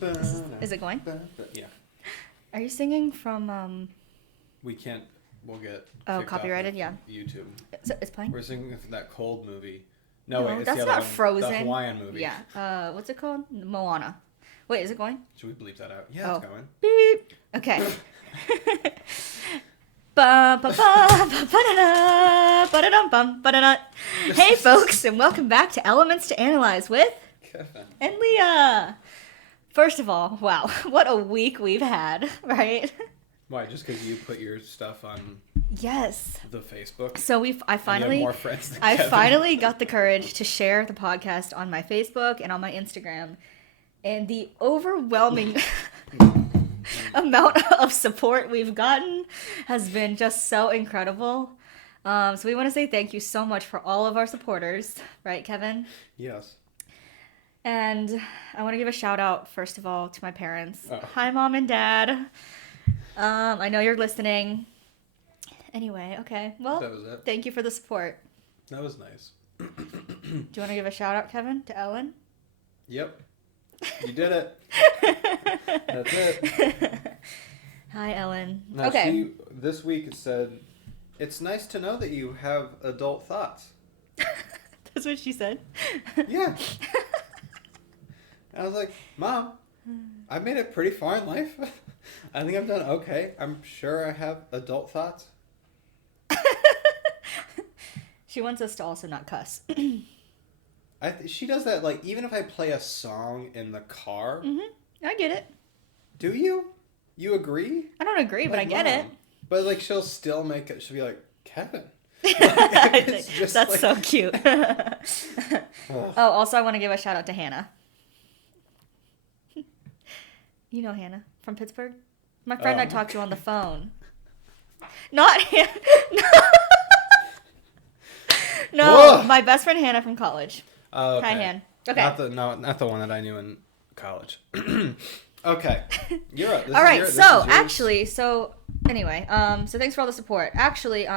Is it going? Yeah. Are you singing from We can't. We'll get. Oh, kicked off copyrighted. of Yeah. YouTube. It's playing. We're singing from that Cold movie. No, wait. It's that's the other not one, Frozen. The Hawaiian movie. Yeah. What's it called? Moana. Wait, is it going? Should we bleep that out? Yeah, it's going. Beep. Okay. Ba, ba, ba, ba, ba-da-da, ba-da-dum-bum, ba-da-da. Hey, folks, and welcome back to Elements to Analyze with Kevin. and Leah. First of all, wow, what a week we've had, right? Why? Just because you put your stuff on Yes. the Facebook? So I And you have finally more friends than I Kevin. finally got the courage to share the podcast on my Facebook and on my Instagram. And the overwhelming amount of support we've gotten has been just so incredible. So we want to say thank you so much for all of our supporters, right, Kevin? Yes. And I want to give a shout out, first of all, to my parents. Oh. Hi, Mom and Dad. I know you're listening. Anyway, okay. Well, That was it. thank you for the support. That was nice. Do you want to give a shout out, Kevin, to Ellen? Yep. You did it. That's it. Hi, Ellen. Now, Okay. this week it said, it's nice to know that you have adult thoughts. That's what she said. Yeah. I was like, Mom, I made it pretty far in life. I think I've done okay. I'm sure I have adult thoughts. She wants us to also not cuss. She does that, like, even if I play a song in the car. I get it. Do you? You agree? I don't agree, but I Like, get it. Mom. But, like, she'll still make it. She'll be like, Kevin. It's just That's like- so cute. Ugh. Oh, also, I want to give a shout out to Hannah. You know Hannah from Pittsburgh? My friend I Oh. talked to on the phone. Not Hannah. No, Ugh. my best friend Hannah from college. Oh, okay. Hi, Han. Okay. Not the one that I knew in college. Okay. You're up. All right. So anyway, so thanks for all the support. Actually,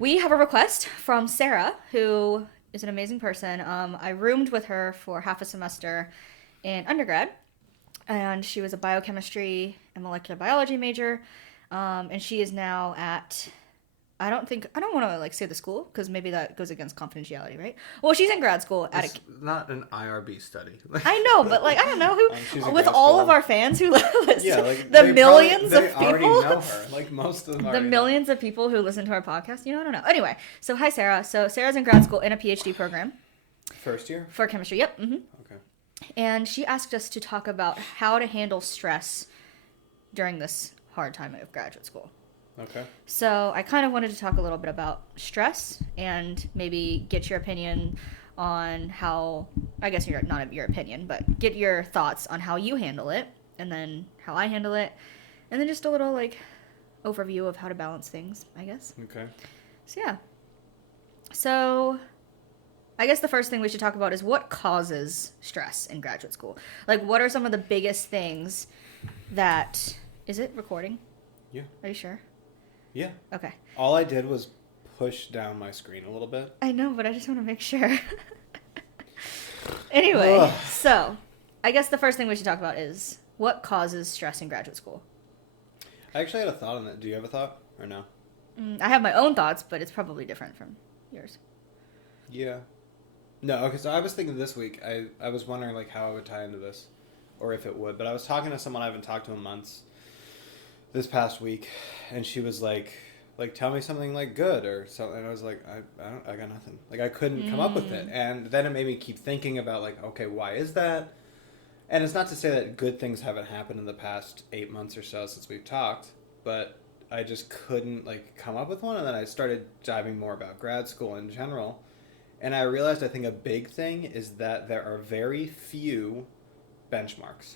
we have a request from Sarah, who is an amazing person. I roomed with her for half a semester in undergrad, and she was a biochemistry and molecular biology major, and she is now at. I don't want to like say the school because maybe that goes against confidentiality, right? Well, she's in grad school at It's not an IRB study. I know, but like I don't know she's who in with grad all school. of our fans who listen, Yeah, like the millions they of already people, know her. Like most of them. the already know. millions of people who listen to our podcast. You know, I don't know. Anyway, so hi Sarah. So Sarah's in grad school in a PhD program First year. for chemistry. Yep. Okay. And she asked us to talk about how to handle stress during this hard time of graduate school. Okay. So I kind of wanted to talk a little bit about stress and maybe get your opinion on how, I guess not your opinion, but get your thoughts on how you handle it and then how I handle it. And then just a little like overview of how to balance things, I guess. Okay. So yeah. So I guess the first thing we should talk about is what causes stress in graduate school. Like what are some of the biggest things that, is it recording? Yeah. Are you sure? Yeah. Okay. All I did was push down my screen a little bit. I know, but I just want to make sure. Anyway, Ugh. so I guess the first thing we should talk about is what causes stress in graduate school. I actually had a thought on that. Do you have a thought or no? I have my own thoughts, but it's probably different from yours. Yeah. No, okay, so I was thinking this week, I was wondering like how it would tie into this, or if it would, but I was talking to someone I haven't talked to in months this past week, and she was like tell me something like good or something, and I was like, I got nothing. Like I couldn't come up with it, and then it made me keep thinking about like, okay, why is that? And it's not to say that good things haven't happened in the past 8 months or so since we've talked, but I just couldn't like come up with one, and then I started diving more about grad school in general. And I realized I think a big thing is that there are very few benchmarks.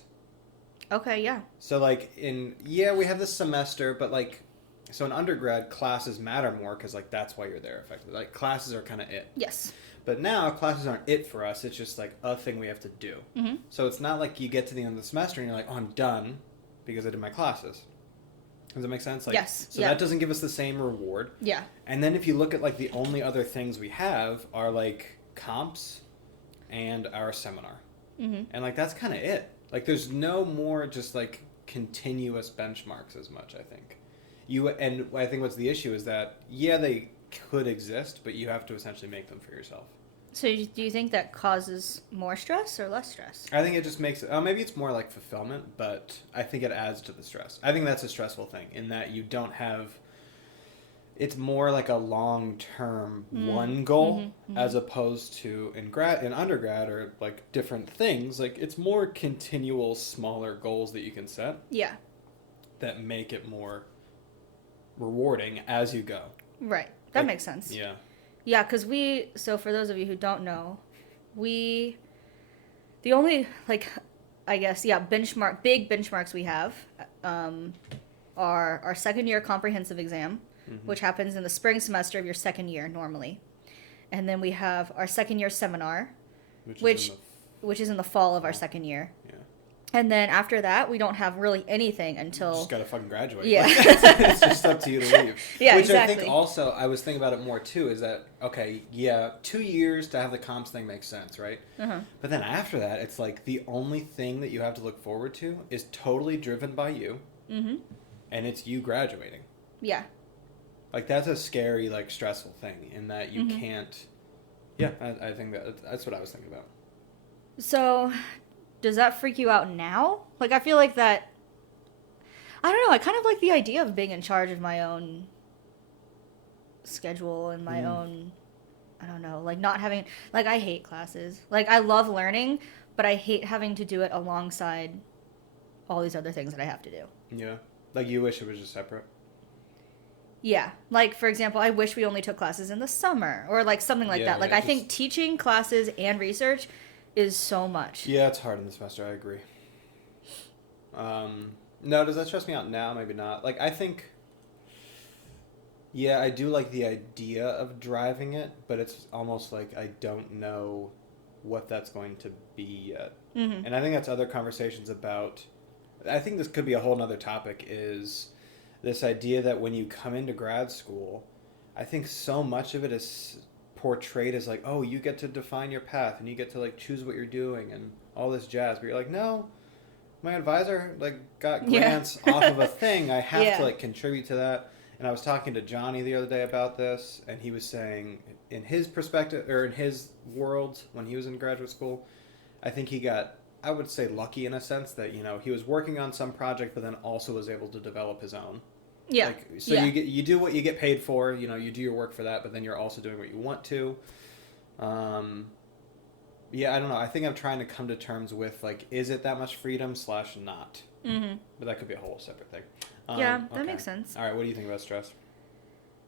Okay, yeah. So like we have this semester, but like, so in undergrad, classes matter more because like that's why you're there effectively. Like classes are kind of it. Yes. But now classes aren't it for us. It's just like a thing we have to do. Mm-hmm. So it's not like you get to the end of the semester and you're like, oh, I'm done because I did my classes. Does that make sense? Like, Yes. So yeah. that doesn't give us the same reward. Yeah. And then if you look at like the only other things we have are like comps and our seminar. Mm-hmm. And like that's kind of it. Like there's no more just like continuous benchmarks as much, I think. And I think what's the issue is that yeah, they could exist, but you have to essentially make them for yourself. So do you think that causes more stress or less stress? I think it just makes it, maybe it's more like fulfillment, but I think it adds to the stress. I think that's a stressful thing in that you don't have, it's more like a long-term one goal as opposed to in undergrad or like different things. Like it's more continual smaller goals that you can set. Yeah. That make it more rewarding as you go. Right. That Like, makes sense. Yeah. Yeah, because so for those of you who don't know, the only, like, I guess, yeah, big benchmarks we have are our second year comprehensive exam, which happens in the spring semester of your second year normally. And then we have our second year seminar, which is in the fall of our second year. Yeah. And then after that, we don't have really anything until... You just gotta fucking graduate. Yeah. Like, it's just up to you to leave. Yeah, Which exactly. I think also, I was thinking about it more too, is that, okay, yeah, 2 years to have the comps thing makes sense, right? Uh-huh. But then after that, it's like the only thing that you have to look forward to is totally driven by you, and it's you graduating. Yeah. Like, that's a scary, like, stressful thing in that you can't... Yeah, I think that's what I was thinking about. So... does that freak you out now? Like, I feel like that... I don't know. I kind of like the idea of being in charge of my own schedule and my own... I don't know. Like, not having... Like, I hate classes. Like, I love learning, but I hate having to do it alongside all these other things that I have to do. Yeah. Like, you wish it was just separate? Yeah. Like, for example, I wish we only took classes in the summer. Or, like, something like that. Like, I think teaching classes and research... is so much. Yeah, it's hard in the semester. I agree. No, does that stress me out now? Maybe not. Like, I think... Yeah, I do like the idea of driving it, but it's almost like I don't know what that's going to be yet. And I think that's other conversations about... I think this could be a whole nother topic, is this idea that when you come into grad school, I think so much of it is... portrayed as like, oh, you get to define your path and you get to like choose what you're doing and all this jazz, but you're like, no, my advisor like got grants off of a thing. I have to like contribute to that. And I was talking to Johnny the other day about this, and he was saying in his perspective or in his world when he was in graduate school, I think he got, I would say, lucky in a sense that, you know, he was working on some project but then also was able to develop his own. Yeah. Like, so you do what you get paid for, you know, you do your work for that, but then you're also doing what you want to. Yeah, I don't know. I think I'm trying to come to terms with, like, is it that much freedom / not? But that could be a whole separate thing. Yeah, that makes sense. All right, what do you think about stress?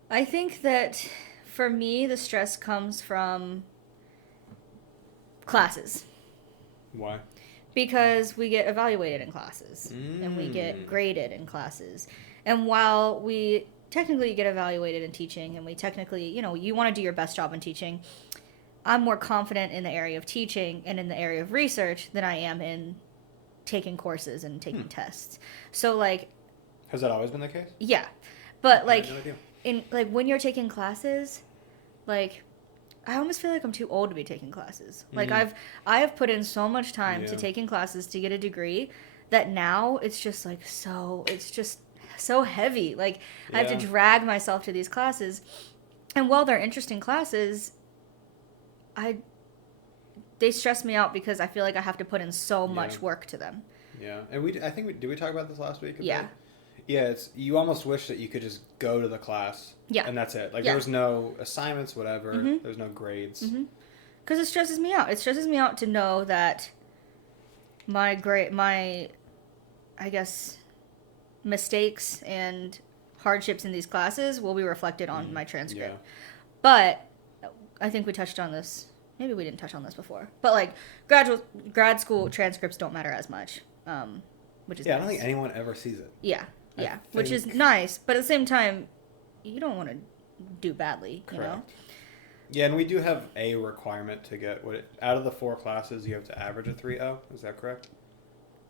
I think that for me, the stress comes from classes. Why? Because we get evaluated in classes and we get graded in classes. And while we technically get evaluated in teaching and we technically, you know, you want to do your best job in teaching, I'm more confident in the area of teaching and in the area of research than I am in taking courses and taking tests. So, like... Has that always been the case? Yeah. But, like, I had no idea. when you're taking classes, like... I almost feel like I'm too old to be taking classes. Like, I have put in so much time to taking classes to get a degree that now it's just, like, it's just so heavy. Like, I have to drag myself to these classes. And while they're interesting classes, they stress me out because I feel like I have to put in so much work to them. Yeah. And did we talk about this last week? Yeah. Yeah, you almost wish that you could just go to the class. Yeah. And that's it. Like, there was no assignments, whatever. There's no grades. Because it stresses me out. It stresses me out to know that my, I guess, mistakes and hardships in these classes will be reflected on my transcript. Yeah. But I think we touched on this. Maybe we didn't touch on this before. But, like, grad school transcripts don't matter as much, which is nice. I don't think anyone ever sees it. Yeah. Yeah, which is nice, but at the same time, you don't want to do badly, Correct. You know? Yeah, and we do have a requirement to get, out of the 4 classes, you have to average a 3.0. Is that correct?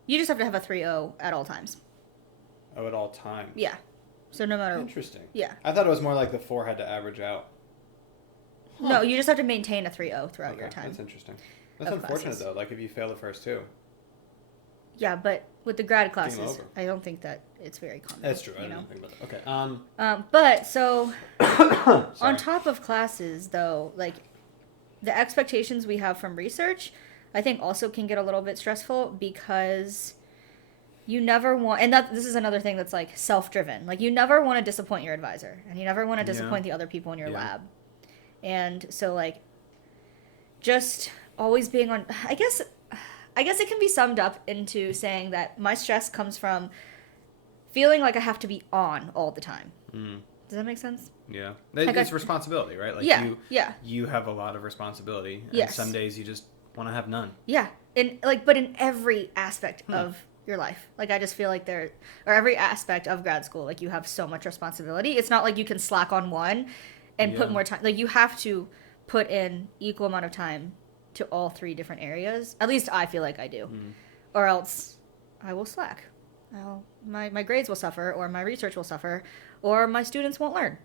You just have to have a 3.0 at all times. Oh, at all times? Yeah. So no matter... Interesting. Yeah. I thought it was more like the 4 had to average out. No, you just have to maintain a 3.0 throughout your time. That's interesting. That's of unfortunate classes. though. Like if you fail the first two. Yeah, but with the grad Game classes, over. I don't think that it's very common. That's true. I You know. didn't think about that. Okay. But so Sorry. on top of classes, though, like the expectations we have from research, I think also can get a little bit stressful because you never want, and that this is another thing that's like self-driven. Like you never want to disappoint your advisor, and you never want to disappoint the other people in your Yeah. lab. And so like just always being on, I guess it can be summed up into saying that my stress comes from feeling like I have to be on all the time. Mm, Does that make sense? yeah. Like It's responsibility, right? Like yeah, yeah, you have a lot of responsibility. And Yes. some days you just want to have none. yeah. But in every aspect of your life, like I just feel like or every aspect of grad school, like you have so much responsibility. It's not like you can slack on one and put Yeah. more time. Like you have to put in equal amount of time to all three different areas. At least I feel like I do, or else I will slack. My grades will suffer, or my research will suffer, or my students won't learn.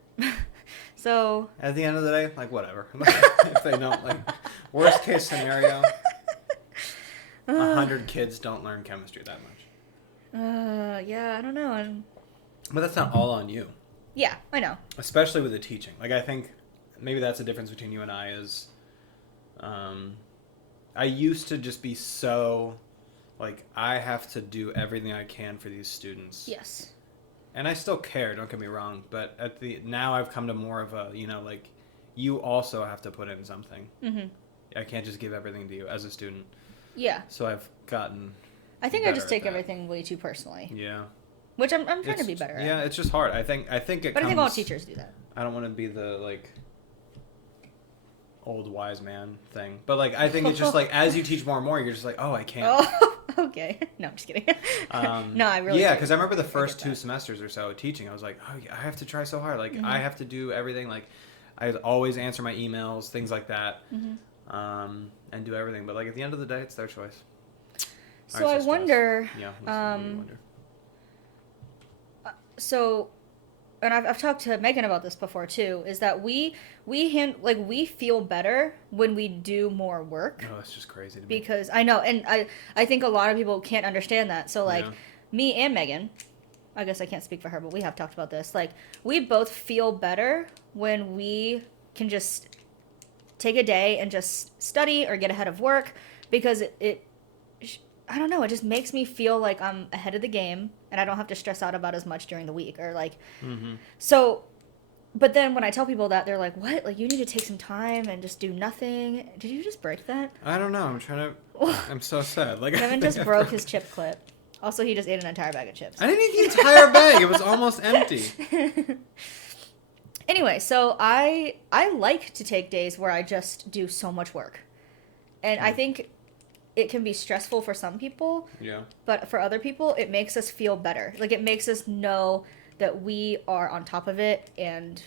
So At the end of the day, like whatever. If they don't, like, worst case scenario, 100 kids don't learn chemistry that much. yeah, I don't know. But that's not all on you, Yeah, I know. especially with the teaching. Like I think maybe that's the difference between you and I is, I used to just be so, like I have to do everything I can for these students. Yes. And I still care, don't get me wrong, but now I've come to more of a, like you also have to put in something. Mm-hmm. I can't just give everything to you as a student. Yeah. So I've gotten I think I better just at take that. everything way too personally, Yeah. which I'm trying to be better at. Yeah, it's just hard. I think it But comes, I think all teachers do that. I don't want to be the like old wise man thing. But like I think it's just like as you teach more and more, you're just like, "Oh, I can't." Oh, okay. No, I'm just kidding. No, I really. Yeah, do. because I remember the get first two that. semesters or so teaching, I was like, oh, I have to try so hard. Like, Mm-hmm. I have to do everything. Like, I always answer my emails, things like that, Mm-hmm. and do everything. But, like, at the end of the day, it's their choice. So All right, I stress. wonder. Yeah, what do you wonder? So, and I've talked to Megan about this before too. Is that we feel better when we do more work. Oh, that's just crazy to me. Because I know, and I think a lot of people can't understand that. So like Yeah. me and Megan, I guess I can't speak for her, but we have talked about this. Like we both feel better when we can just take a day and just study or get ahead of work because I don't know, it just makes me feel like I'm ahead of the game and I don't have to stress out about as much during the week or like so. But then when I tell people that, they're like, what? Like, you need to take some time and just do nothing. Did you just break that? I don't know. I'm trying to. I'm so sad. Like Kevin just broke his chip clip. Also, he just ate an entire bag of chips. I didn't eat the entire bag. It was almost empty. Anyway, so I like to take days where I just do so much work. And I think it can be stressful for some people, Yeah. but for other people, it makes us feel better. Like, it makes us know that we are on top of it and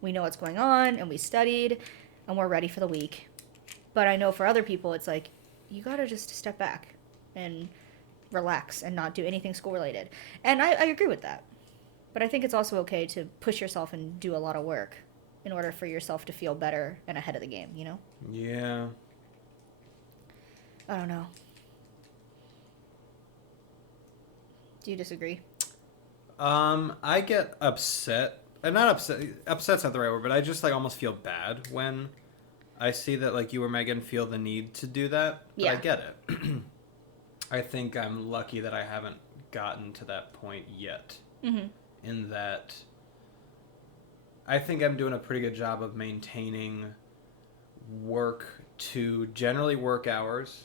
we know what's going on and we studied and we're ready for the week. But I know for other people, it's like, you gotta just step back and relax and not do anything school related. And I agree with that. But I think it's also okay to push yourself and do a lot of work in order for yourself to feel better and ahead of the game, you know? Yeah. I don't know. Do you disagree? I get upset. Not upset. Upset's not the right word, but I just like almost feel bad when I see that like you or Megan feel the need to do that. But Yeah. I get it. I think I'm lucky that I haven't gotten to that point yet. Mm-hmm. In that, I think I'm doing a pretty good job of maintaining work to generally work hours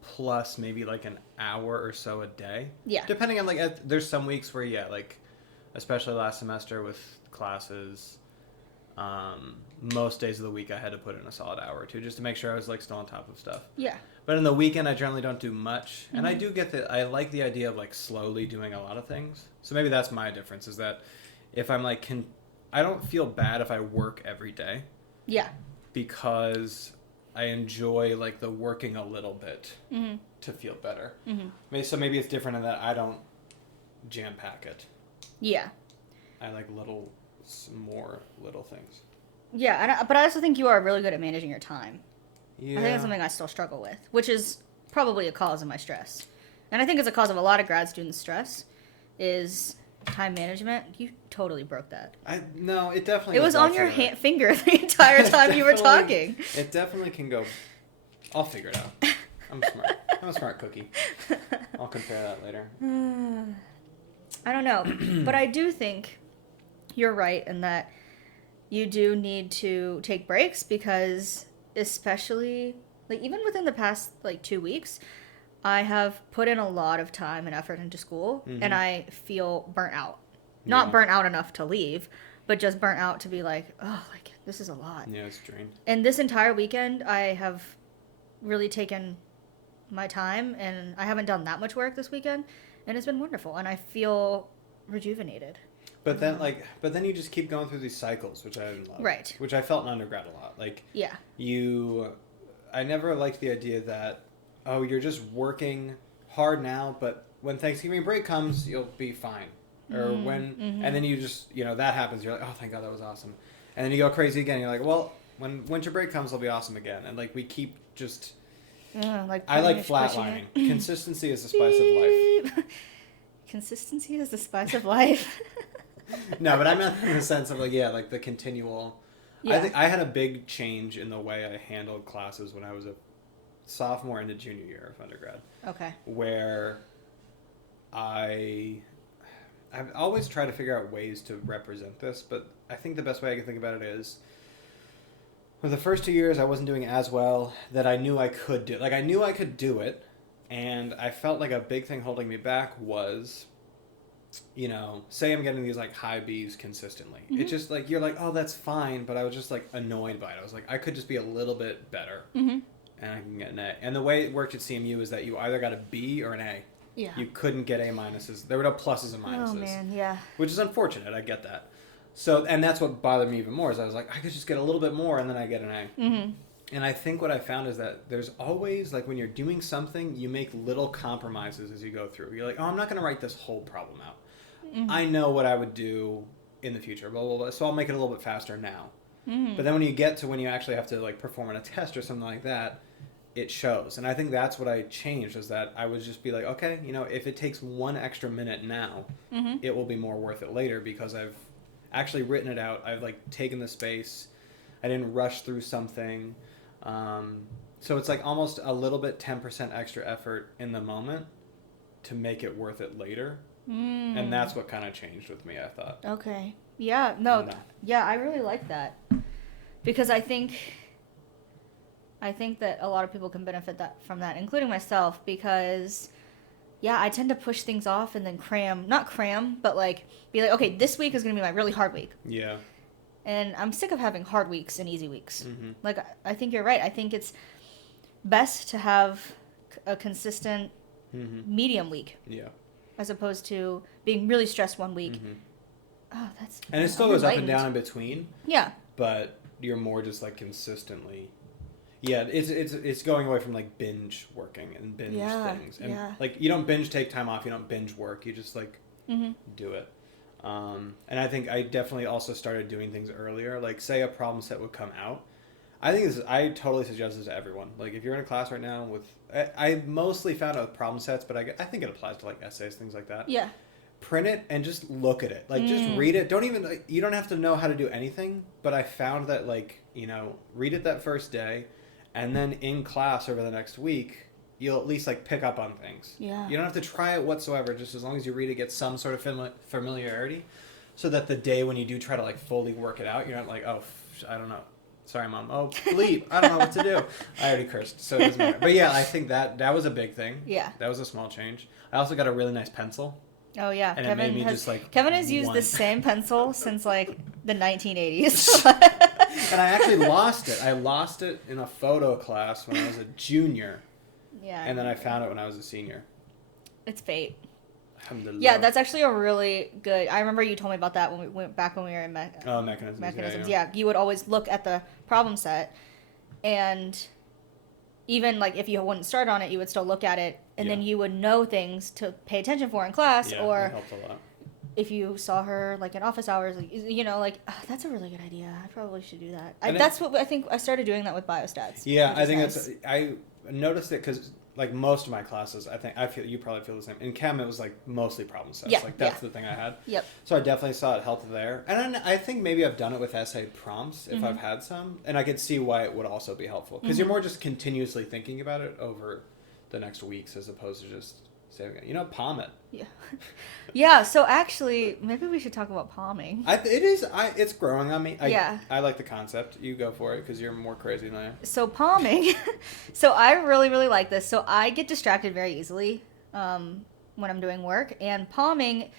plus maybe like an hour or so a day. Yeah. Depending on like, there's some weeks where like, especially last semester with classes, most days of the week I had to put in a solid hour or two just to make sure I was like still on top of stuff. Yeah. But in the weekend, I generally don't do much. And I do get I like the idea of like slowly doing a lot of things. So maybe that's my difference is that if I'm like, I don't feel bad if I work every day Yeah. because I enjoy like the working a little bit to feel better. So maybe it's different in that I don't jam pack it. Yeah. I like more little things. Yeah, but I also think you are really good at managing your time. Yeah. I think it's something I still struggle with, which is probably a cause of my stress. And I think it's a cause of a lot of grad students' stress is time management. You totally broke that. No, it definitely. It was on your finger finger the entire time you were talking. It definitely can go. I'll figure it out. I'm smart. I'm a smart cookie. I'll compare that later. I don't know, but I do think you're right in that you do need to take breaks because, especially like even within the past like 2 weeks, I have put in a lot of time and effort into school, and I feel burnt out. Not burnt out enough to leave, but just burnt out to be like, oh, like this is a lot. Yeah, it's drained. And this entire weekend, I have really taken my time, and I haven't done that much work this weekend, and it's been wonderful, and I feel rejuvenated. But then you just keep going through these cycles, which I didn't love. Right. Which I felt in undergrad a lot. Like, Yeah. I never liked the idea that, oh, you're just working hard now, but when Thanksgiving break comes, you'll be fine. Or and then you just, that happens. You're like, oh, thank God, that was awesome. And then you go crazy again. You're like, well, when winter break comes, it'll be awesome again. And like, we keep just, I like flatlining. Consistency is the spice of life. Consistency is the spice of life. No, but I meant in the sense of like the continual. Yeah. I think I had a big change in the way I handled classes when I was a sophomore into junior year of undergrad. Okay. Where I've always tried to figure out ways to represent this, but I think the best way I can think about it is for the first 2 years I wasn't doing as well that I knew I could do. Like I knew I could do it, and I felt like a big thing holding me back was, say I'm getting these like high B's consistently. Mm-hmm. It's just like you're like, oh, that's fine, but I was just like annoyed by it. I was like, I could just be a little bit better, and I can get an A. And the way it worked at CMU is that you either got a B or an A. Yeah. You couldn't get A minuses. There were no pluses and minuses. Oh man, yeah. Which is unfortunate. I get that. So, and that's what bothered me even more is I was like, I could just get a little bit more and then I get an A. Mm-hmm. And I think what I found is that there's always, like when you're doing something, you make little compromises as you go through. You're like, oh, I'm not going to write this whole problem out. Mm-hmm. I know what I would do in the future, blah, blah, blah. So I'll make it a little bit faster now. Mm-hmm. But then when you get to when you actually have to like perform on a test or something like that, it shows. And I think that's what I changed is that I would just be like, okay, if it takes 1 extra minute now, it will be more worth it later because I've actually written it out. I've like taken the space. I didn't rush through something. So it's like almost a little bit 10% extra effort in the moment to make it worth it later. And that's what kind of changed with me, I thought. Okay. Yeah, no. Yeah, I really like that. Because I think that a lot of people can benefit from that, including myself, because I tend to push things off and then not cram, but like be like, okay, this week is going to be my really hard week. Yeah. And I'm sick of having hard weeks and easy weeks. Mm-hmm. Like, I think you're right. I think it's best to have a consistent medium week. Yeah. As opposed to being really stressed one week. Mm-hmm. Oh, that's... And it still goes up and down in between. Yeah. But you're more just like consistently... Yeah, it's going away from like binge working and binge things. And like you don't binge take time off, you don't binge work, you just like do it. And I think I definitely also started doing things earlier. Like say a problem set would come out. I totally suggest this to everyone. Like if you're in a class right now I mostly found out with problem sets, but I think it applies to like essays, things like that. Yeah. Print it and just look at it. Like just read it. You don't have to know how to do anything, but I found that like, read it that first day. And then in class over the next week, you'll at least like pick up on things. Yeah. You don't have to try it whatsoever. Just as long as you read it, get some sort of familiarity, so that the day when you do try to like fully work it out, you're not like, oh, I don't know. Sorry, Mom. Oh, bleep. I don't know what to do. I already cursed, so it doesn't matter. But yeah, I think that was a big thing. Yeah. That was a small change. I also got a really nice pencil. Oh yeah, and Kevin has used the same pencil since like the 1980s. And I actually lost it. I lost it in a photo class when I was a junior. Yeah. And then I found it when I was a senior. It's fate. Yeah, that's actually a really good... I remember you told me about that when we were in mechanisms. Yeah, you would always look at the problem set, and even like if you wouldn't start on it, you would still look at it, and then you would know things to pay attention for in class. Yeah, that helped a lot. if you saw her like in office hours, like, you know, like that's a really good idea. I probably should do that. That's what I think. I started doing that with biostats. Yeah, I think nice. I noticed it because like most of my classes, I feel you probably feel the same. In chem, it was like mostly problem sets. Yeah, Like that's the thing I had. Yep. So I definitely saw it help there, and then I think maybe I've done it with essay prompts if Mm-hmm. I've had some, and I could see why it would also be helpful because Mm-hmm. you're more just continuously thinking about it over the next weeks as opposed to just saving it. You know, palm it. Yeah. Yeah. So actually, maybe we should talk about palming. It's growing on me. Yeah. I like the concept. You go for it because you're more crazy than I am. So palming, so I really, really like this. So I get distracted very easily when I'm doing work, and palming,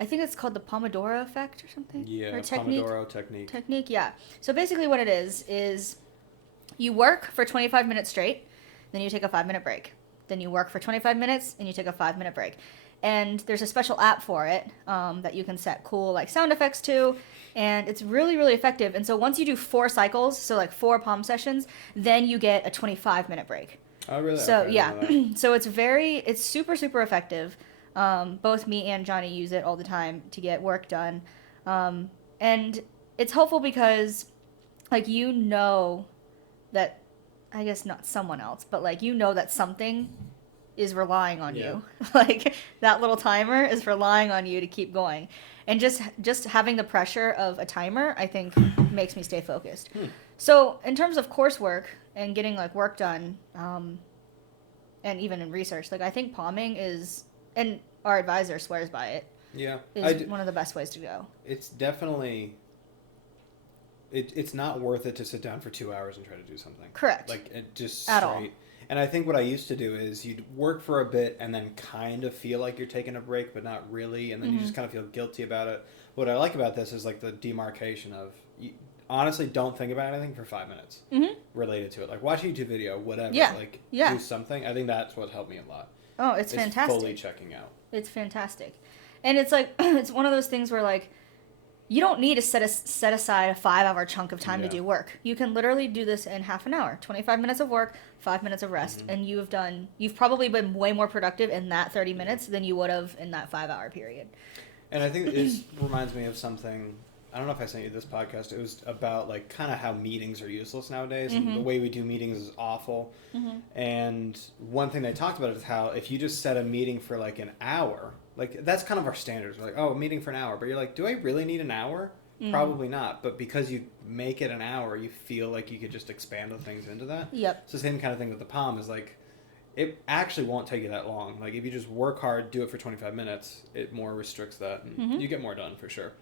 I think it's called the Pomodoro effect or something. Yeah, or technique. Pomodoro technique. Technique, yeah. So basically, what it is you work for 25 minutes straight, then you take a 5-minute break. Then you work for 25 minutes, and you take a 5-minute break. And there's a special app for it that you can set cool like sound effects to, and it's really, really effective. And so once you do 4 cycles, so like 4 palm sessions, then you get a 25-minute break. Oh, really? So Okay, I yeah, didn't know that. so it's super, super effective. Both me and Johnny use it all the time to get work done, and it's helpful because like you know that, I guess not someone else, but like you know that something is relying on Yeah. you. Like that little timer is relying on you to keep going. And just having the pressure of a timer, I think makes me stay focused. So in terms of coursework and getting like work done, and even in research, like I think palming is, and our advisor swears by it, Yeah, is one of the best ways to go. it's definitely. It's not worth it to sit down for 2 hours and try to do something. Correct. Like it just At straight. all. And I think what I used to do is you'd work for a bit and then kind of feel like you're taking a break, but not really, and then you just kind of feel guilty about it. What I like about this is like the demarcation of you honestly don't think about anything for 5 minutes related to it. Like watch a YouTube video, whatever. Yeah. Like Yeah. do something. I think that's what helped me a lot. Oh, it's fantastic. Fully checking out. It's fantastic. And it's like, it's one of those things where like, you don't need to set aside a 5-hour chunk of time to Yeah. do work. You can literally do this in half an hour, 25 minutes of work, 5 minutes of rest, and you've probably been way more productive in that 30 minutes than you would have in that 5-hour period. And I think this reminds me of something. I don't know if I sent you this podcast. It was about like kind of how meetings are useless nowadays, and the way we do meetings is awful. And one thing they talked about is how if you just set a meeting for like an hour, like that's kind of our standards. We're like, oh, a meeting for an hour, but you're like, do I really need an hour? Probably not. But because you make it an hour, you feel like you could just expand the things into that. Yep. It's the same kind of thing with the palm. Is like, it actually won't take you that long. Like if you just work hard, do it for 25 minutes, it more restricts that, and you get more done for sure.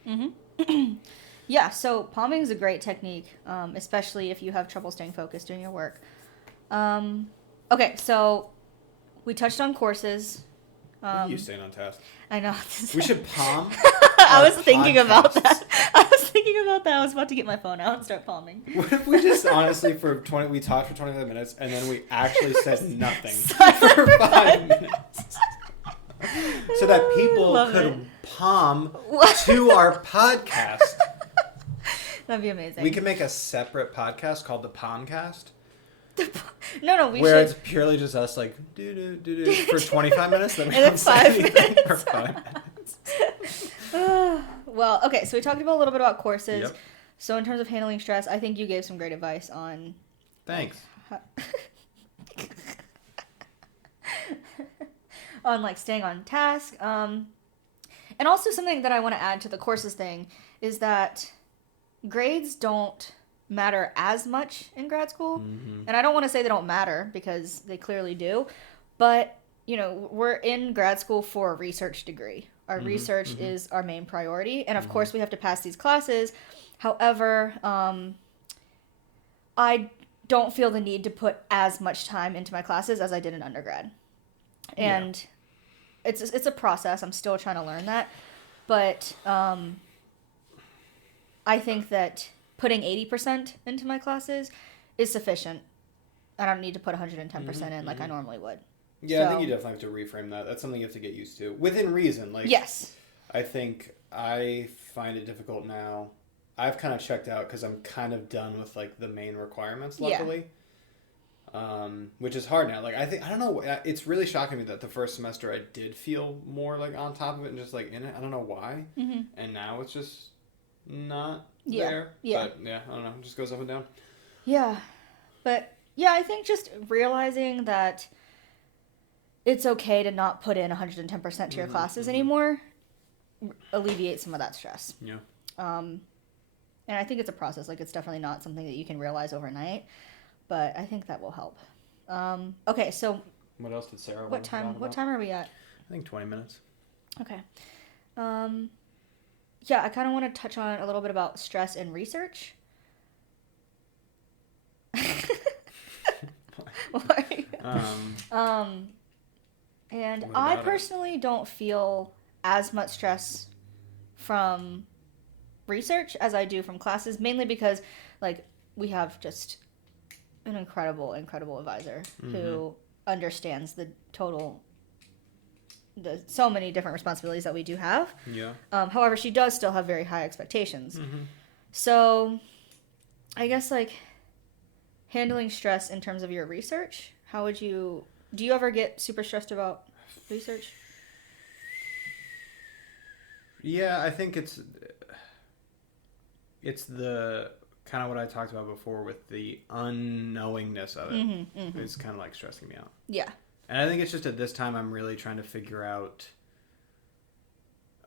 Yeah, so palming is a great technique, especially if you have trouble staying focused doing your work. Okay, so we touched on courses. You staying on task. I know. We should palm. I our was thinking about podcasts. that. I was thinking about that. I was about to get my phone out and start palming. What if we just honestly we talked for 25 minutes and then we actually said nothing Silent for 5 minutes? So that people Love could it. palm to our podcast. That'd be amazing. We could make a separate podcast called the Palmcast, No, we where should. it's purely just us like do do do do for 25 minutes, then we And then don't say 5 anything for minutes. 5 minutes. Well, okay, so we talked about a little bit about courses. Yep. So in terms of handling stress, I think you gave some great advice on. Thanks. On like staying on task. And also something that I want to add to the courses thing is that grades don't matter as much in grad school. And I don't want to say they don't matter because they clearly do. But, you know, we're in grad school for a research degree. Our research is our main priority. And of course we have to pass these classes. However, I don't feel the need to put as much time into my classes as I did in undergrad. And it's a process. I'm still trying to learn that. But I think that putting 80% into my classes is sufficient. I don't need to put 110% in like I normally would. Yeah, I think So- you definitely have to reframe that. That's something you have to get used to within reason. Like, Yes. I think I find it difficult now. I've kind of checked out because I'm kind of done with like the main requirements. Yeah. Luckily, which is hard now. Like I don't know. It's really shocking me that the first semester I did feel more like on top of it and just like in it. I don't know why. Mm-hmm. And now it's just not Yeah. there. Yeah. But yeah, I don't know. It just goes up and down. Yeah. But yeah, I think just realizing that it's okay to not put in 110% to your classes anymore alleviates some of that stress. Yeah. And I think it's a process. Like, it's definitely not something that you can realize overnight, but I think that will help. Okay, so What else did Sarah? what time are we at? I think 20 minutes. Okay. Yeah, I kind of want to touch on a little bit about stress and research. Why? And What I about it? personally don't feel as much stress from research as I do from classes, mainly because, like, we have just an incredible advisor who understands the so many different responsibilities that we do have. Yeah. However, she does still have very high expectations. Mm-hmm. So, I guess, like, handling stress in terms of your research, do you ever get super stressed about research? Yeah, I think it's the kind of what I talked about before with the unknowingness of it. It's kind of like stressing me out. Yeah. And I think it's just at this time I'm really trying to figure out.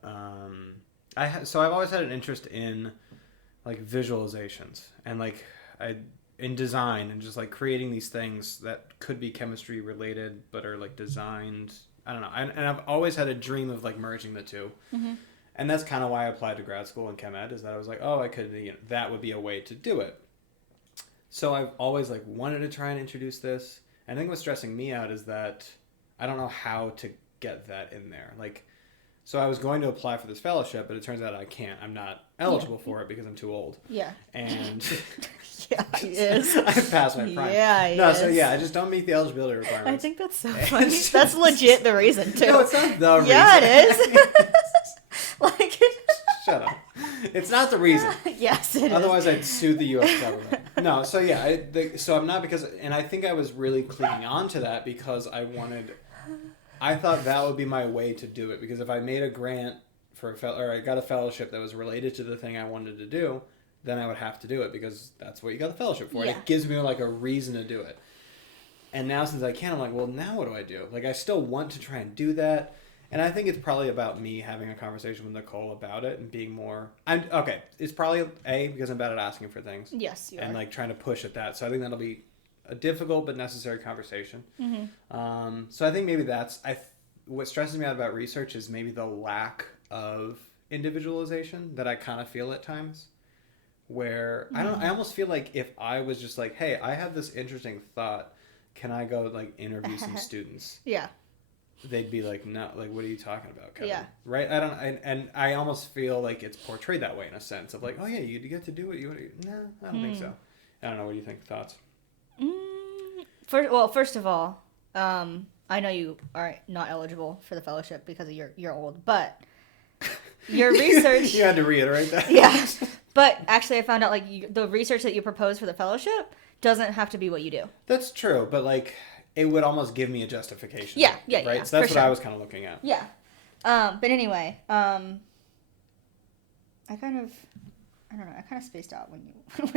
So I've always had an interest in like visualizations and like in design and just like creating these things that could be chemistry related but are like designed. I don't know. And I've always had a dream of like merging the two. Mm-hmm. And that's kind of why I applied to grad school in chem ed, is that I was like, oh, I could, that would be a way to do it. So I've always like wanted to try and introduce this. And I think what's stressing me out is that I don't know how to get that in there. Like, so I was going to apply for this fellowship, but it turns out I can't. I'm not eligible for it because I'm too old. Yeah. And yeah, he is. I've passed my prime. Yeah, he No, is. so yeah, I just don't meet the eligibility requirements. I think that's so funny. That's legit the reason, too. No, it's not the reason. Yeah, it is. Like, Shut up. It's not the reason. yes, it is. Otherwise, I'd sue the U.S. government. No, so yeah, so I'm not and I think I was really clinging on to that because I thought that would be my way to do it, because if I made a grant or I got a fellowship that was related to the thing I wanted to do, then I would have to do it because that's what you got the fellowship for. Yeah. And it gives me like a reason to do it. And now since I can't, I'm like, well, now what do I do? Like, I still want to try and do that. And I think it's probably about me having a conversation with Nicole about it and being more... it's probably, because I'm bad at asking for things. Yes, you and, are. like, trying to push at that. So I think that'll be a difficult but necessary conversation. Mm-hmm. So I think maybe that's... what stresses me out about research is maybe the lack of individualization that I kind of feel at times. Where I almost feel like if I was just like, hey, I have this interesting thought, can I go, like, interview some students? Yeah. They'd be like, no, like, what are you talking about, Kevin? Yeah. Right? And I almost feel like it's portrayed that way in a sense of like, oh yeah, you get to do what you want to. No, I don't think so. I don't know. What do you think? Thoughts? First of all, I know you are not eligible for the fellowship because you're old, but your research. You had to reiterate that. Yeah, but actually, I found out like the research that you propose for the fellowship doesn't have to be what you do. That's true, but like, it would almost give me a justification. Yeah, right. yeah, So that's for what I sure. was kind of looking at. Yeah, but anyway, I kind of spaced out when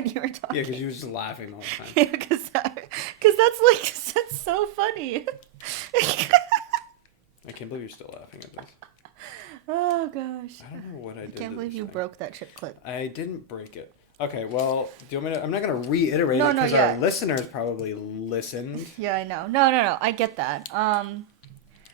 you were talking. Yeah, because you were just laughing the whole time. Yeah, because that's so funny. I can't believe you're still laughing at this. Oh gosh. I don't know what I did. I can't believe you broke that chip clip. I didn't break it. Okay, well, do you want me to... I'm not going to reiterate No, it because yeah. our listeners probably listened. Yeah, I know. No. I get that.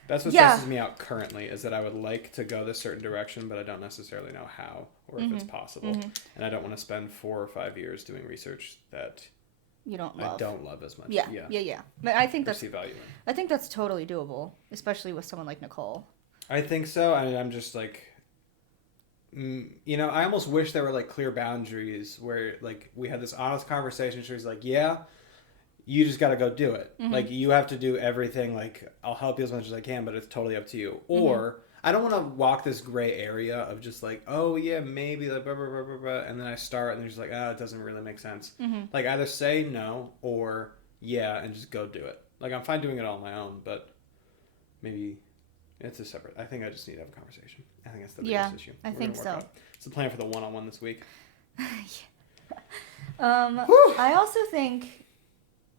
That's what Yeah. stresses me out currently, is that I would like to go this certain direction, but I don't necessarily know how or if it's possible. And I don't want to spend 4 or 5 years doing research that You don't love. I don't love as much. Yeah. But I think I see value in. I think that's totally doable, especially with someone like Nicole. I think so. I'm just like... I almost wish there were like clear boundaries where like we had this honest conversation. She was like, yeah, you just got to go do it. Like, you have to do everything. Like, I'll help you as much as I can, but it's totally up to you. Or I don't want to walk this gray area of just like, oh yeah, maybe like blah, blah, blah, blah, blah, and then I start and then she's like, oh, it doesn't really make sense. Like, either say no or yeah, and just go do it. Like, I'm fine doing it all on my own, but maybe it's a separate. I think I just need to have a conversation. I think that's the biggest issue. I think so. It's the plan for the one-on-one this week. I also think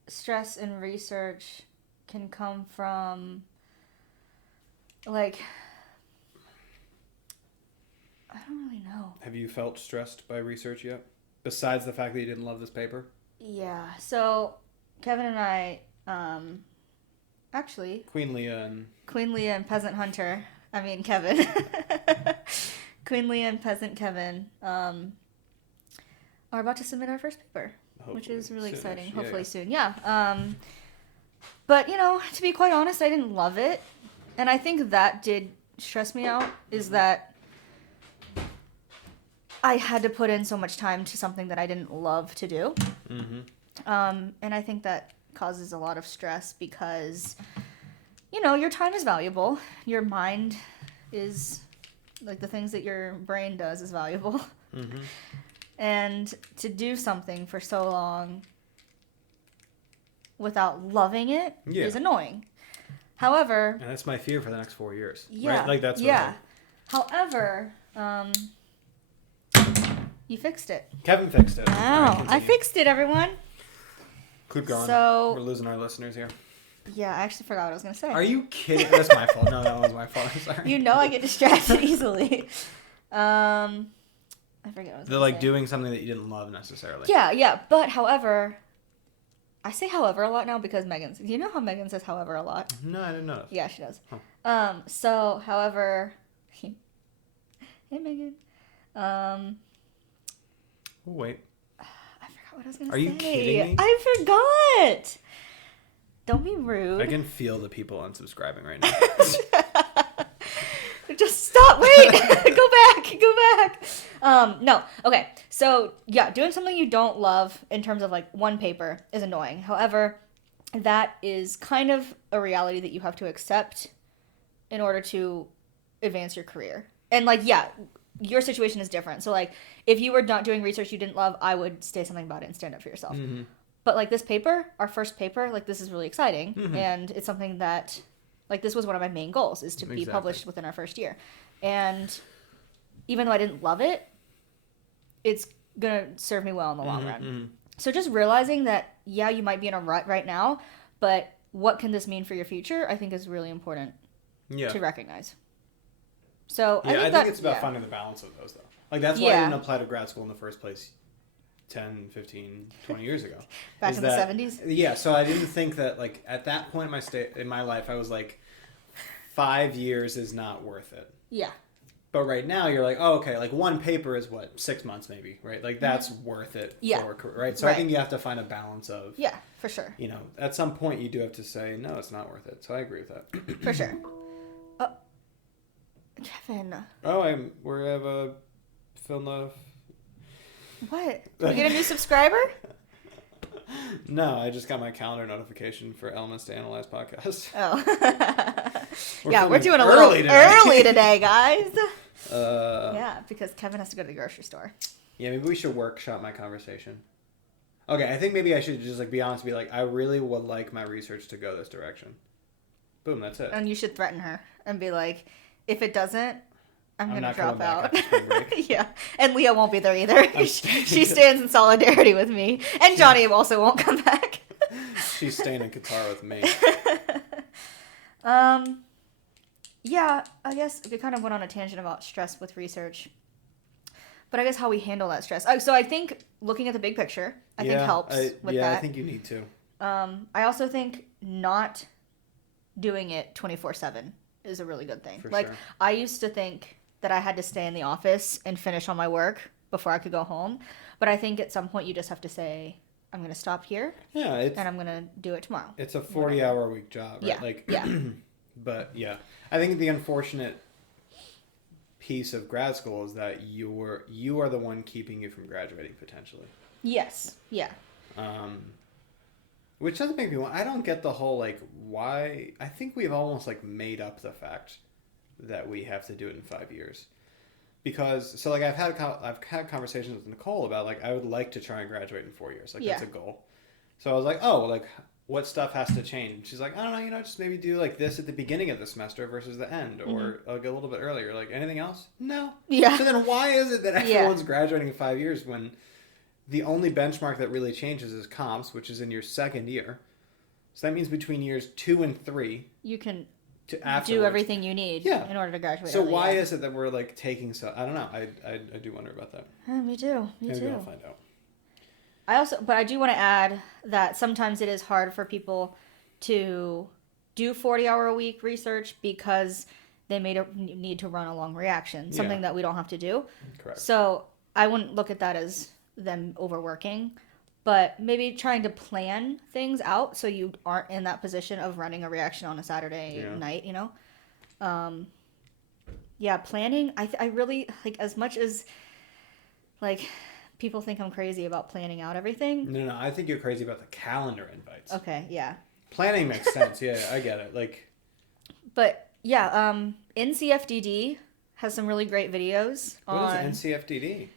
stress in research can come from, like, I don't really know. Have you felt stressed by research yet? Besides the fact that you didn't love this paper? Yeah. So Kevin and I, actually, Queen Leah and Peasant Hunter. I mean Kevin. Queen Leah and Peasant Kevin are about to submit our first paper, which is really exciting. Hopefully soon. Yeah. But, you know, to be quite honest, I didn't love it. And I think that did stress me out, is that I had to put in so much time to something that I didn't love to do. Mm-hmm. And I think that causes a lot of stress because, you know, your time is valuable. Your mind is, like, the things that your brain does is valuable. Mm-hmm. And to do something for so long without loving it is annoying. However... And that's my fear for the next 4 years. Yeah. Right? Like, that's what yeah. However, you fixed it. Kevin fixed it. Wow. I fixed it, everyone. Keep going. So... We're losing our listeners here. Yeah, I actually forgot what I was going to say. Are you kidding? That's my fault. No, that was my fault. I'm sorry. You know I get distracted easily. I forget what I was They're, like, doing something that you didn't love necessarily. Yeah. But, however... I say however a lot now because Megan's... You know how Megan says however a lot? No, I didn't know. Yeah, she does. Huh. So, however... Hey, Megan. Oh, wait. I forgot what I was going to say. Are you kidding me? I forgot! Don't be rude. I can feel the people unsubscribing right now. Just stop. Wait. Go back. No. Okay. So, yeah, doing something you don't love in terms of, like, one paper is annoying. However, that is kind of a reality that you have to accept in order to advance your career. And, like, yeah, your situation is different. So, like, if you were not doing research you didn't love, I would say something about it and stand up for yourself. Mm-hmm. But, like, this paper, our first paper, like, this is really exciting. Mm-hmm. And it's something that, like, this was one of my main goals, is to be published within our first year. And even though I didn't love it, it's going to serve me well in the long run. Mm-hmm. So just realizing that, yeah, you might be in a rut right now, but what can this mean for your future, I think is really important to recognize. So I think it's about finding the balance of those, though. Like, that's why I didn't apply to grad school in the first place 10, 15, 20 years ago. Back in the 70s? Yeah, so I didn't think that, like, at that point in my life, I was like, 5 years is not worth it. Yeah. But right now, you're like, oh, okay, like, one paper is, 6 months maybe, right? Like, that's worth it for, right? So I think you have to find a balance of... Yeah, for sure. You know, at some point, you do have to say, no, it's not worth it. So I agree with that. For sure. Kevin. Oh, we have a film of... What? Did we get a new subscriber? No, I just got my calendar notification for Elements to Analyze podcast. Oh. We're we're doing a little early today, guys. Yeah, because Kevin has to go to the grocery store. Yeah, maybe we should workshop my conversation. Okay, I think maybe I should just, like, be honest and be like, I really would like my research to go this direction. Boom, that's it. And you should threaten her and be like, if it doesn't, I'm going to drop out. Yeah. And Leah won't be there either. She stands in solidarity with me. And Johnny also won't come back. She's staying in Qatar with me. Yeah, I guess we kind of went on a tangent about stress with research. But I guess how we handle that stress. So I think looking at the big picture, I think helps with that. Yeah, I think you need to. I also think not doing it 24/7 is a really good thing. For like, sure. I used to think that I had to stay in the office and finish all my work before I could go home. But I think at some point you just have to say, I'm going to stop here. Yeah. And I'm going to do it tomorrow. It's a 40-hour-a-week job, right? Yeah. Like, yeah. But, yeah. I think the unfortunate piece of grad school is that you are the one keeping you from graduating, potentially. Yes. Yeah. Which doesn't make me want... I don't get the whole, like, why... I think we've almost, like, made up the fact that we have to do it in 5 years. Because... So, like, I've had conversations with Nicole about, like, I would like to try and graduate in 4 years. Like, that's a goal. So I was like, oh, like, what stuff has to change. And she's like, I don't know, just maybe do like this at the beginning of the semester versus the end, or like a little bit earlier. Like, anything else? No. Yeah. So then why is it that everyone's graduating in 5 years when the only benchmark that really changes is comps, which is in your second year? So that means between years 2 and 3, you can to do everything you need in order to graduate. So why is it that we're like taking so? I don't know. I do wonder about that. Me too. Maybe we'll find out. But I do want to add that sometimes it is hard for people to do 40-hour-a-week research because they may need to run a long reaction, something that we don't have to do. Correct. So I wouldn't look at that as them overworking, but maybe trying to plan things out so you aren't in that position of running a reaction on a Saturday night, planning. I really, like, as much as, like, people think I'm crazy about planning out everything. No, I think you're crazy about the calendar invites. Okay, yeah. Planning makes sense. Yeah, I get it. Like, but yeah, NCFDD has some really great videos. What is NCFDD?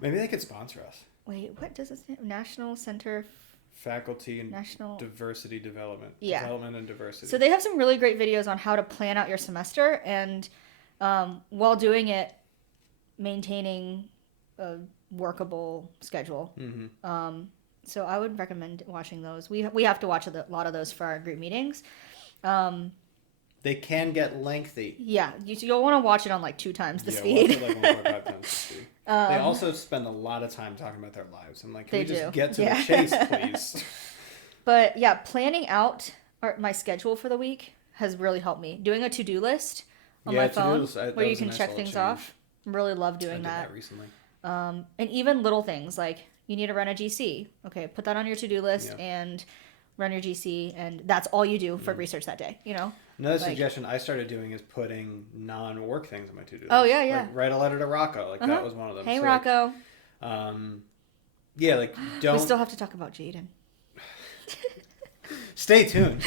Maybe they could sponsor us. Wait, what does it stand? National Center Faculty and Diversity Development. Yeah. Development and Diversity. So they have some really great videos on how to plan out your semester, and while doing it, maintaining a workable schedule. Mm-hmm. So I would recommend watching those. We have to watch a lot of those for our group meetings. They can get lengthy. Yeah, you'll want to watch it on like 2 times the Watch speed. it like 1.5 times the speed. They also spend a lot of time talking about their lives. I'm like, can we just get to the chase, please? But yeah, planning out my schedule for the week has really helped me. Doing a to-do list on my phone where you can check things off. Really love doing that. I did that recently. And even little things like you need to run a GC. Okay, put that on your to-do list and run your GC, and that's all you do for research that day, Another suggestion I started doing is putting non-work things on my to-do list. Oh, yeah. Like, write a letter to Rocco. Like, that was one of them. Hey, so, Rocco. Don't... We still have to talk about Jaden. Stay tuned.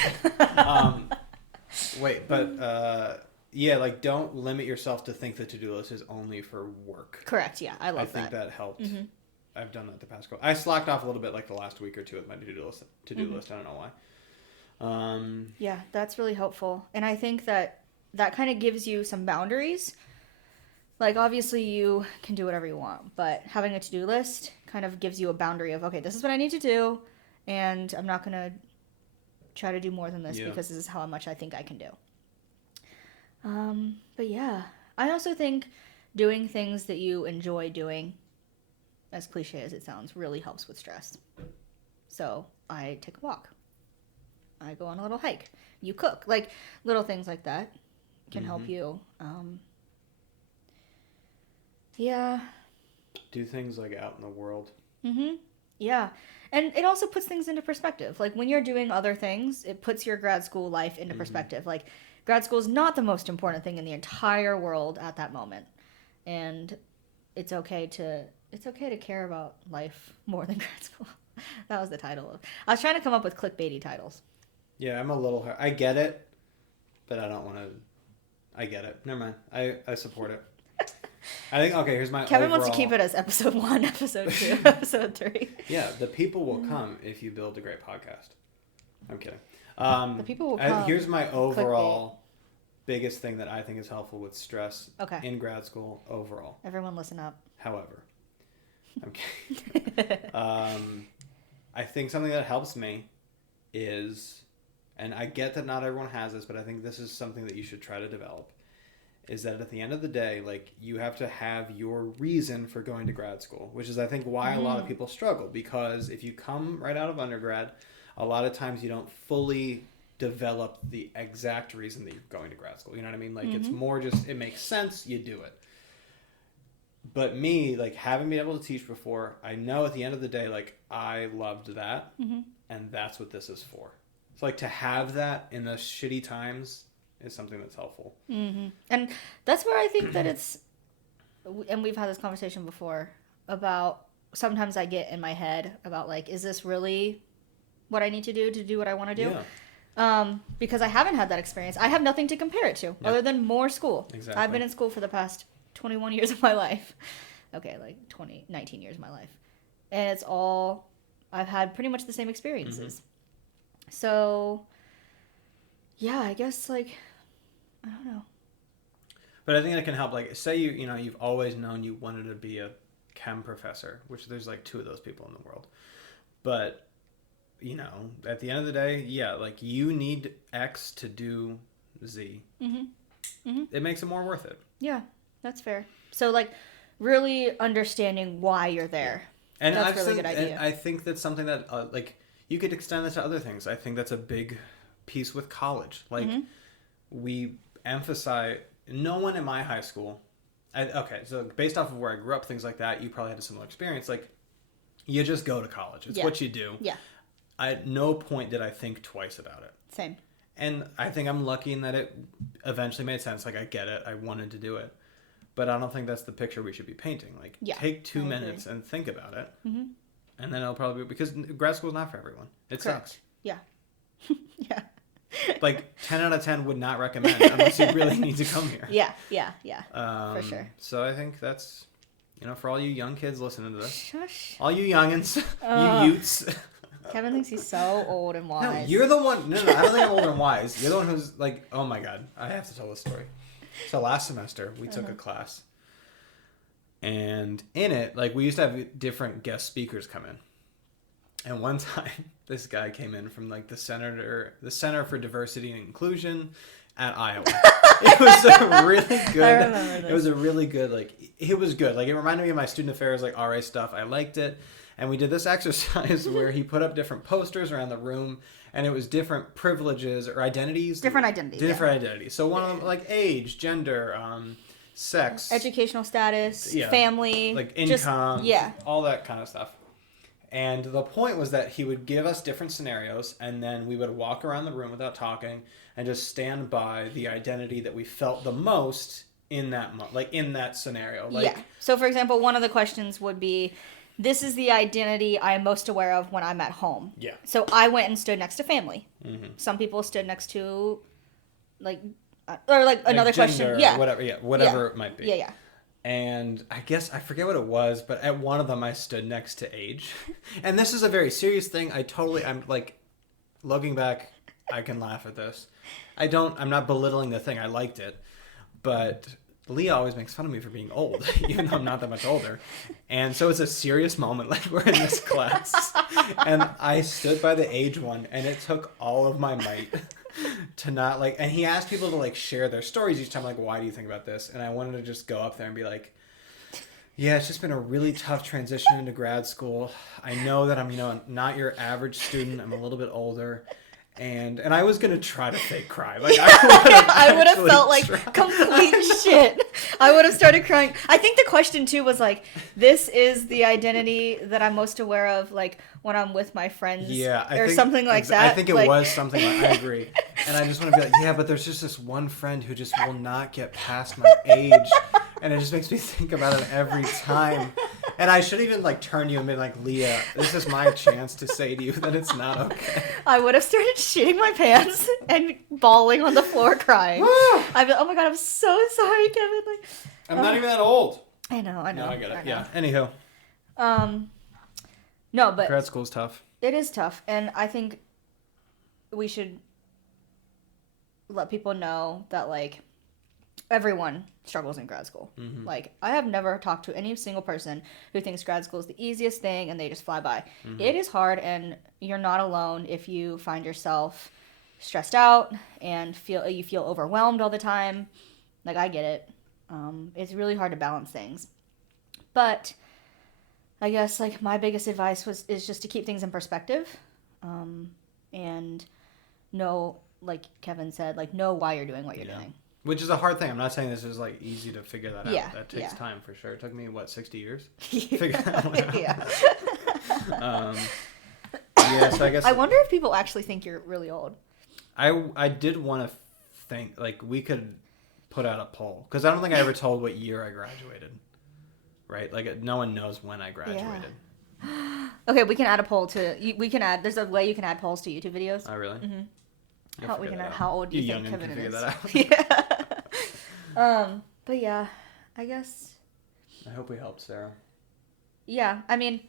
Don't limit yourself to think the to-do list is only for work. Correct, yeah. I love that. I think that helped. Mm-hmm. I've done that the past couple. I slacked off a little bit like the last week or two with my to-do list. I don't know why. Yeah, that's really helpful. And I think that kind of gives you some boundaries. Like, obviously you can do whatever you want, but having a to-do list kind of gives you a boundary of, okay, this is what I need to do, and I'm not going to try to do more than this because this is how much I think I can do. But yeah, I also think doing things that you enjoy doing, as cliche as it sounds, really helps with stress. So I take a walk. I go on a little hike. You cook. Like, little things like that can help you. Yeah. Do things like out in the world. Mm-hmm. Yeah. And it also puts things into perspective. Like, when you're doing other things, it puts your grad school life into perspective. Like, grad school is not the most important thing in the entire world at that moment. And it's okay to care about life more than grad school. That was the title. I was trying to come up with clickbaity titles. Yeah, I'm a little... I get it, but I don't want to... I get it. Never mind. I support it. I think, okay, here's my Kevin wants to keep it as episode 1, episode 2, episode 3. Yeah, the people will come if you build a great podcast. I'm kidding. The people will come. Here's my overall biggest thing that I think is helpful with stress in grad school overall. Everyone listen up. However, I'm kidding. I think something that helps me is, and I get that not everyone has this, but I think this is something that you should try to develop, is that at the end of the day, like, you have to have your reason for going to grad school, which is, I think, why a lot of people struggle. Because if you come right out of undergrad, a lot of times you don't fully develop the exact reason that you're going to grad school. You know what I mean? Like, it's more just, it makes sense, you do it. But me, like, having been able to teach before, I know at the end of the day, like, I loved that, and that's what this is for. So, like, to have that in the shitty times is something that's helpful. Mm-hmm. And that's where I think that it's, and we've had this conversation before, about sometimes I get in my head about, like, is this really what I need to do what I want to do? Yeah. Because I haven't had that experience. I have nothing to compare it to other than more school. Exactly. I've been in school for the past 21 years of my life. Okay, like 19 years of my life. And it's all, I've had pretty much the same experiences. So, yeah, I guess, like, I don't know. But I think that can help. Like, say you've always known you wanted to be a chem professor, which there's like 2 of those people in the world. But, at the end of the day, yeah, like you need X to do Z. It makes it more worth it. Yeah, that's fair. So, like, really understanding why you're there. And that's a really good idea. And I think that's something that, like, you could extend this to other things. I think that's a big piece with college. Like, we emphasize, no one in my high school, okay, so based off of where I grew up, things like that, you probably had a similar experience. Like, you just go to college. It's what you do. Yeah. At no point did I think twice about it. Same. And I think I'm lucky in that it eventually made sense. Like, I get it. I wanted to do it. But I don't think that's the picture we should be painting. Like, take 2 minutes and think about it. And then it'll probably be... Because grad school is not for everyone. It sucks. Yeah. Yeah. Like, 10 out of 10 would not recommend unless you really need to come here. Yeah. For sure. So I think that's... for all you young kids listening to this. Shush. All you youngins. You utes. Kevin thinks he's so old and wise. No, you're the one... No, I don't think I'm old and wise. You're the one who's like... Oh my God. I have to tell this story. So last semester, we took a class. And in it, like, we used to have different guest speakers come in. And one time, this guy came in from, like, the Center for Diversity and Inclusion at Iowa. It was a really good... I remember this. It was a really good, like... It was good. Like, it reminded me of my student affairs, like, RA stuff. I liked it. And we did this exercise where he put up different posters around the room, and it was different privileges or identities. Different identities. Identities. So one of them, like, age, gender, sex, educational status, family, like income, all that kind of stuff. And the point was that he would give us different scenarios, and then we would walk around the room without talking and just stand by the identity that we felt the most in that in that scenario. Like, So, for example, one of the questions would be, this is the identity I am most aware of when I'm at home. Yeah. So I went and stood next to family. Some people stood next to, like, or like another gender, question. Whatever it might be. Yeah. And I guess, I forget what it was, but at one of them I stood next to age. And this is a very serious thing. I'm like, looking back, I can laugh at this. I'm not belittling the thing. I liked it. But Leah always makes fun of me for being old, even though I'm not that much older. And so it's a serious moment, like, we're in this class. And I stood by the age one, and it took all of my might to not, like... And he asked people to, like, share their stories each time, like, why do you think about this? And I wanted to just go up there and be like, yeah, it's just been a really tough transition into grad school. I know that I'm, not your average student. I'm a little bit older. And I was going to try to fake cry. Like, I would have felt like complete shit. I would have started crying. I think the question, too, was like, this is the identity that I'm most aware of, like, when I'm with my friends. Yeah. Something like that. I think it was something like, I agree. And I just want to be like, yeah, but there's just this one friend who just will not get past my age. And it just makes me think about it every time. And I should even, like, turn you and be like, Leah, this is my chance to say to you that it's not okay. I would have started shitting my pants and bawling on the floor crying. I'd be, oh my God, I'm so sorry, Kevin. Like, I'm not even that old. I know. No, I get it. Yeah. Anywho. No, but... Grad school's tough. It is tough. And I think we should let people know that, like, everyone struggles in grad school. Like, I have never talked to any single person who thinks grad school is the easiest thing and they just fly by. It is hard, and you're not alone if you find yourself stressed out and you feel overwhelmed all the time. Like, I get it. It's really hard to balance things. But I guess, like, my biggest advice is just to keep things in perspective, and know, like Kevin said, like, know why you're doing what you're doing. Which is a hard thing. I'm not saying this is, like, easy to figure that out. Yeah, that takes time for sure. It took me, 60 years? Figure that out. Yeah. So I guess... I wonder if people actually think you're really old. I did want to think, like, we could put out a poll. Because I don't think I ever told what year I graduated. Right? Like, no one knows when I graduated. Yeah. Okay, we can add a poll to... There's a way you can add polls to YouTube videos. Oh, really? How old do you think Kevin is? That out. Yeah. But yeah, I guess. I hope we helped Sarah. Yeah, I mean,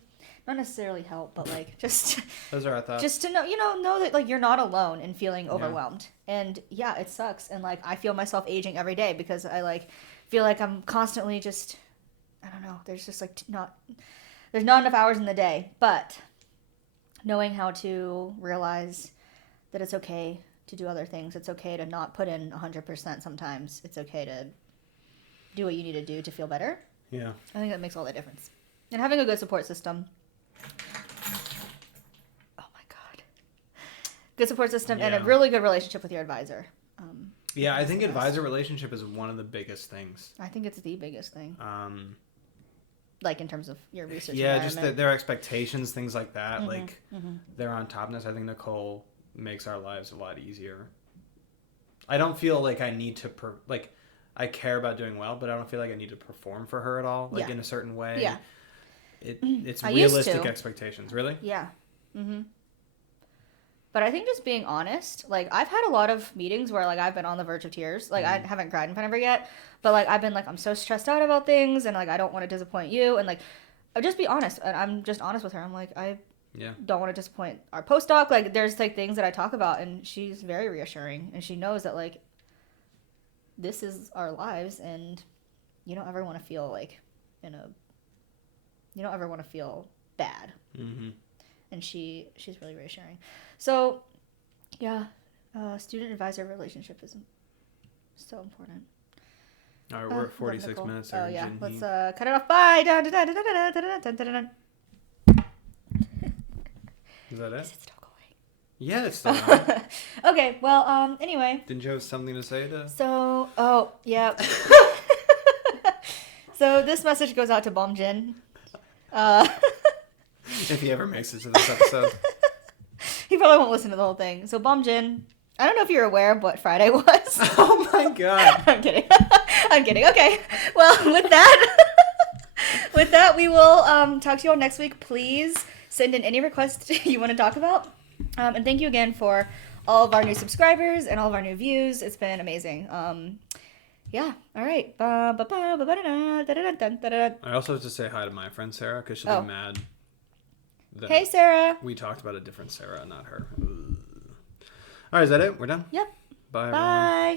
not necessarily help, but like just Those are our thoughts. just to know that like you're not alone in feeling overwhelmed. And yeah, it sucks. And like I feel myself aging every day because I like feel like I'm constantly just, I don't know, there's just like there's not enough hours in the day. But knowing how to realize that it's okay to do other things, it's okay to not put in 100% sometimes, it's okay to do what you need to do to feel better. Yeah. I think that makes all the difference. And having a good support system. Oh my God. Good support system and a Yeah. really good relationship with your advisor. Yeah, I that's think the best. advisor relationship is one of the biggest things. I think it's the biggest thing. Um, Like in terms of your research yeah, just environment. their expectations, things like that. Mhm, Like they're on top of us. I think Nicole makes our lives a lot easier. I don't feel like I need to I care about doing well, but I don't feel like I need to perform for her at all, like Yeah. in a certain way. Yeah. It's I used realistic to. expectations. Really? Yeah. But I think just being honest, like I've had a lot of meetings where like I've been on the verge of tears. Like I haven't cried in front of her yet, but like I've been like I'm so stressed out about things and like I don't want to disappoint you and like I'll just be honest and I'm just honest with her. I'm like I Yeah. don't want to disappoint our postdoc. Like there's like things that I talk about and she's very reassuring and she knows that like this is our lives and you don't ever want to feel like you don't ever want to feel bad. Mm-hmm. And she's really reassuring. So, yeah, student advisor relationship is so important. All right, we're at 46 Nicole. minutes. Oh yeah, Jinhee. let's cut it off. Bye. Dun, dun, dun, dun, dun, dun, dun, dun, dun, dun. Is that it? Is it still going? Yeah, it's still on. Okay. Well, anyway. Didn't you have something to say to? So, oh yeah. So this message goes out to Bom Jin. If he ever makes it to this episode. He probably won't listen to the whole thing. So Bom Jin, I don't know if you're aware of what Friday was. Oh my god. I'm kidding. I'm kidding. Okay. Well, with that, we will talk to you all next week. Please send in any requests you want to talk about. And thank you again for all of our new subscribers and all of our new views. It's been amazing. Yeah. All right. I also have to say hi to my friend Sarah because she'll Oh. be mad that Hey, Sarah. we talked about a different Sarah, not her. All right, is that it? We're done? Yep. Bye, everyone. Bye.